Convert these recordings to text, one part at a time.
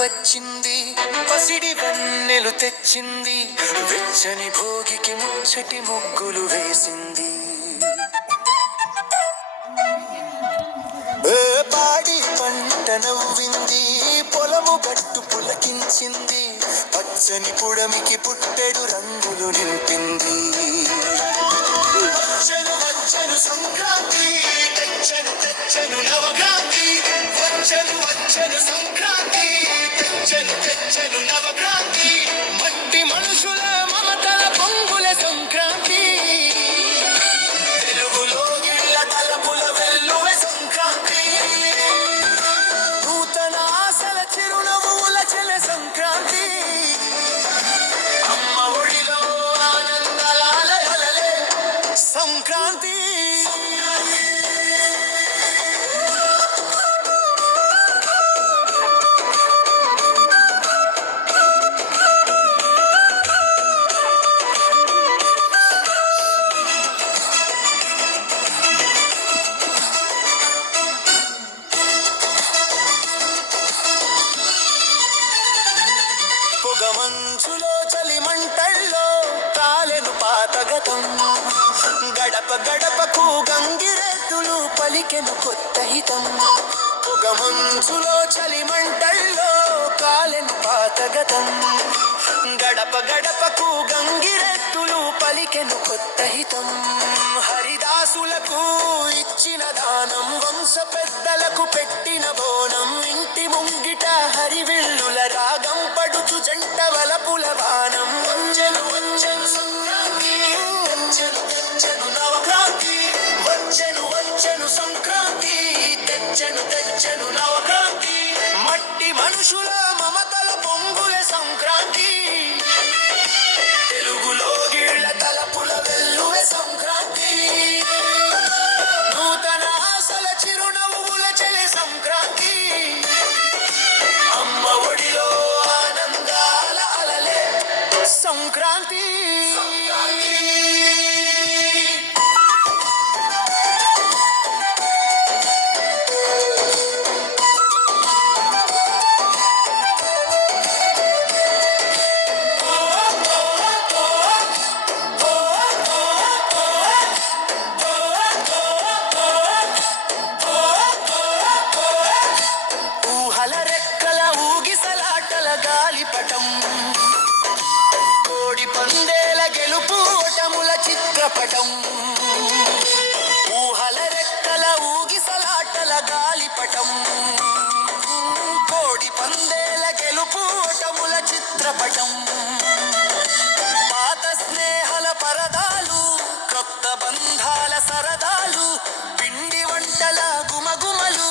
వచ్చింది పసిడి వెన్నెలు తెచ్చింది, వెచ్చని భోగికి ముచ్చటి ముగ్గులు వేసింది. పాడి పంట నవ్వింది, పొలము గట్టు పులకించింది, పచ్చని పుడమికి పుట్టెడు రంగులు నింపింది. వచ్చను వచ్చను సంక్రాంతి, తెచ్చను తెచ్చను నవక్రాంతి, వచ్చను వచ్చను సంక్రాంతి, తెచ్చను తెచ్చను నవక్రాంతి, మట్టి మనుషుల మమతల పొంగుల సంక్రాంతి, తెలుగులో ఇళ్ళ తలపుల వెల్లువె సంక్రాంతి, నూతన ఆశల చిరునవ్వుల చెల సంక్రాంతి, అమ్మ ఒడిలో ఆనందాల అలలే సంక్రాంతి. మంచులో చలి మంటల్లో కాలెను పాతగతం, గడప గడపకు గంగిరెద్దులు పలికెను కొత్త హితం. పొగ మంచులో చలి మంటల్లో కాలెను పాతగతం, గడప గడపకు గంగిరెద్దులు పలికెను కొత్త హితం. హరిదాసులకు ఇచ్చిన దానం, వంశ పెద్దలకు పెట్టిన బోనం, ఇంటి ముంగిట హరివిల్లుల రాగం పడుచు జంట వలపుల బాణం. వచ్చెను వచ్చెను సంక్రాంతి, తెచ్చెను తెచ్చెను నవక్రాంతి, వచ్చెను వచ్చెను సంక్రాంతి, తెచ్చెను తెచ్చెను నవక్రాంతి, మట్టి మనుషుల మమతల పొంగుల సంక్రాంతి, తెలుగులో గిళ్ళ తలపుల వెల్లువె సంక్రాంతి, నూతన ఆశల చిరునవ్వుల చెలె సంక్రాంతి, అమ్మ ఒడిలో ఆనందాల అలలే సంక్రాంతి. ఊహల రెక్కల ఊగిసలాటల గాలిపటం, కోడి పందేల గెలుపు ఓటముల చిత్రపటం. ఊహల రెక్కల ఊగిసలాటల గాలిపటం, కోడి పందేల గెలుపు ఓటముల చిత్రపటం. పాత స్నేహల పరదాలు, కొత్త బంధాల సరదాలు, పిండి వంటల గుమగుమలు,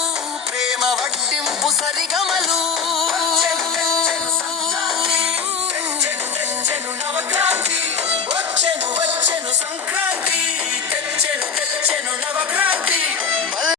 ప్రేమ వడ్డింపు సరిగమలు. తెచ్చెను నవక్రాంతి, వచ్చెను వచ్చెను సంక్రాంతి, తెచ్చెను తెచ్చెను నవక్రాంతి,